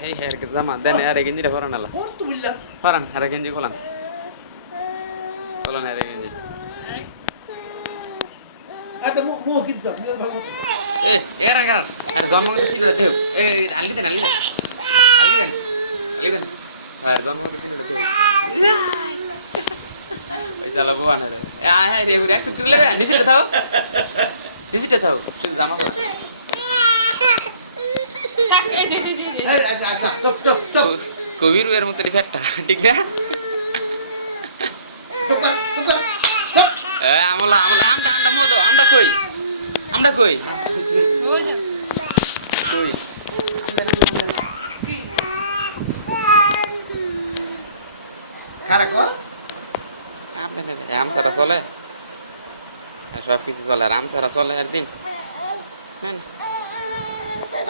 এই হের জামা দেন আরে গেঞ্জিটা পরান আলা করতে বললাম পরান আরে গেঞ্জি খোলান খোলান আরে গেঞ্জি এত মো কিন্তু সব ভালো মতো এই এরা গার জামা ছিল দেও এই আলি দেন আলি এই জামা चला वो आना है ये रेक्स खुल लगा नीचे थाओ जामा থাক এই যে এই আচ্ছা টপ কোভিড এর মতো ফেটটা ঠিক না টপ এ আমলা আমরা কই ওই যে কই খারা কো রাম সারা চলে সব কিছু চলে রাম সারা চলে একদিন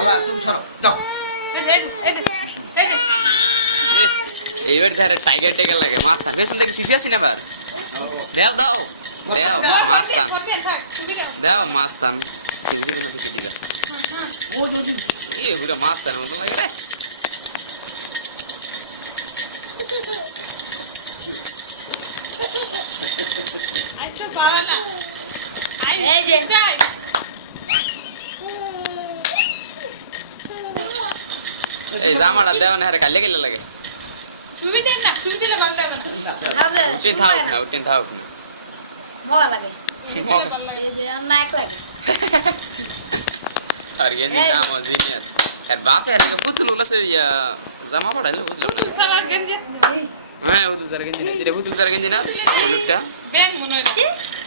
আবার তুমি সরো টপ এইবার ধারে টাইগার টাইগার লাগে মাছ পেছন থেকে কিছু আসি না বা দাও দাও মাছ তাম ও যদি এই পুরো মাছ তাম লাগে রে আচ্ছা বালা আই এই যে যাই এই জামাটা দেওয়া না খালি গেলে লাগে তুমি দেন না তুমি দিলে ভালো লাগবে না উঠেন থাও মজা লাগে ভালো লাগে নাক লাগে আর গেঞ্জি নাম জিনিয়াস আর বাপে একটা পুতুল হলো সে জামা পড়াইলো বুঝলাম না সালার গেঞ্জি আছে হ্যাঁ পুতুল তার গেঞ্জি না পুতুল তার গেঞ্জি না ব্যাং মনে হয়